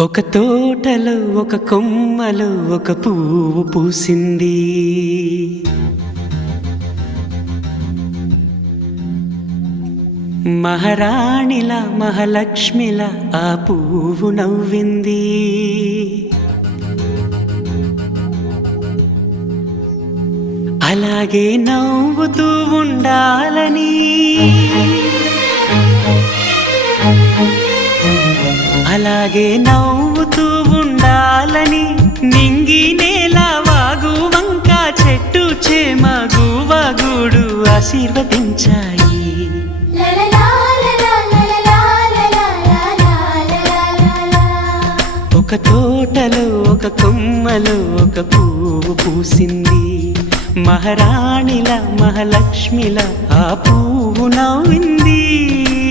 ఒక తోటలో ఒక కొమ్మలో ఒక పువ్వు పూసింది. మహారాణిలా మహాలక్ష్మిలా ఆ పువ్వు నవ్వింది. అలాగే నవ్వుతూ ఉండాలని, అలాగే నవ్వుతూ ఉండాలని నింగి నేల వాగు వంక చెట్టు చేమ గువగూడు ఆశీర్వదించాయి. ఒక తోటలో ఒక కొమ్మలో ఒక పువ్వు పూసింది. మహారాణిలా మహాలక్ష్మిలా ఆ పువ్వు నవ్వింది.